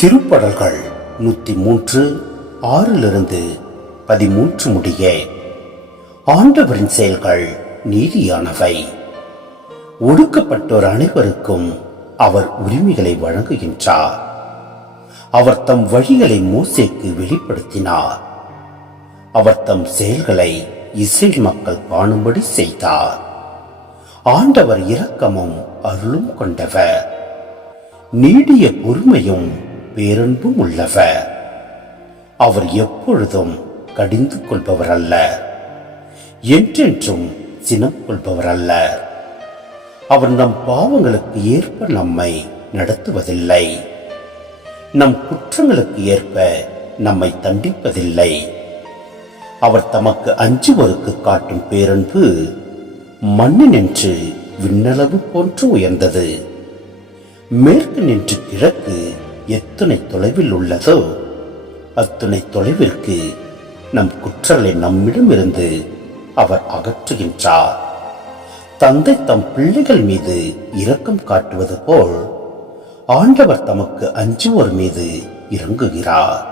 திருப்படல்கள் 103 6 13 முடிய. ஆண்டவரின் செயல்கள் நீதியானவை. ஒடுக்கப்பட்டோர் அனைவருக்கும் அவர் உரிமைகளை வழங்குகின்றார். அவர் தம் வழிகளை மோசேக்கு வெளிப்படுத்தினார். அவர் தம் செயல்களை இஸ்ரேல் மக்கள் காணும்படி செய்தார். ஆண்டவர் இரக்கமும் அருளும் கொண்டவர், நீடிய பொறுமையும் பேரன்பும் உள்ளவர். அவர் எப்பொழுதும் கடிந்து கொள்பவர் அல்ல, என்றென்றும் சினம் கொள்பவர் அல்ல. அவர் நம் பாவங்களுக்கு ஏற்ப நம்மை நடத்துவதில்லை, நம் குற்றங்களுக்கு ஏற்ப நம்மை தண்டிப்பதில்லை. அவர் தமக்கு அஞ்சுவோருக்கு காட்டும் பேரன்பு மண்ணினின்று விண்ணளவு போன்று உயர்ந்தது. மேற்கு நின்று கிழக்கு எத்தனை தொலைவில் உள்ளதோ அத்தனை தொலைவிற்கு நம் குற்றங்களை நம்மிடமிருந்து அவர் அகற்றுகின்றார். தந்தை தம் பிள்ளைகள் மீது இரக்கம் காட்டுவது போல் ஆண்டவர் தமக்கு அஞ்சுவோர் மீது இறங்குகிறார்.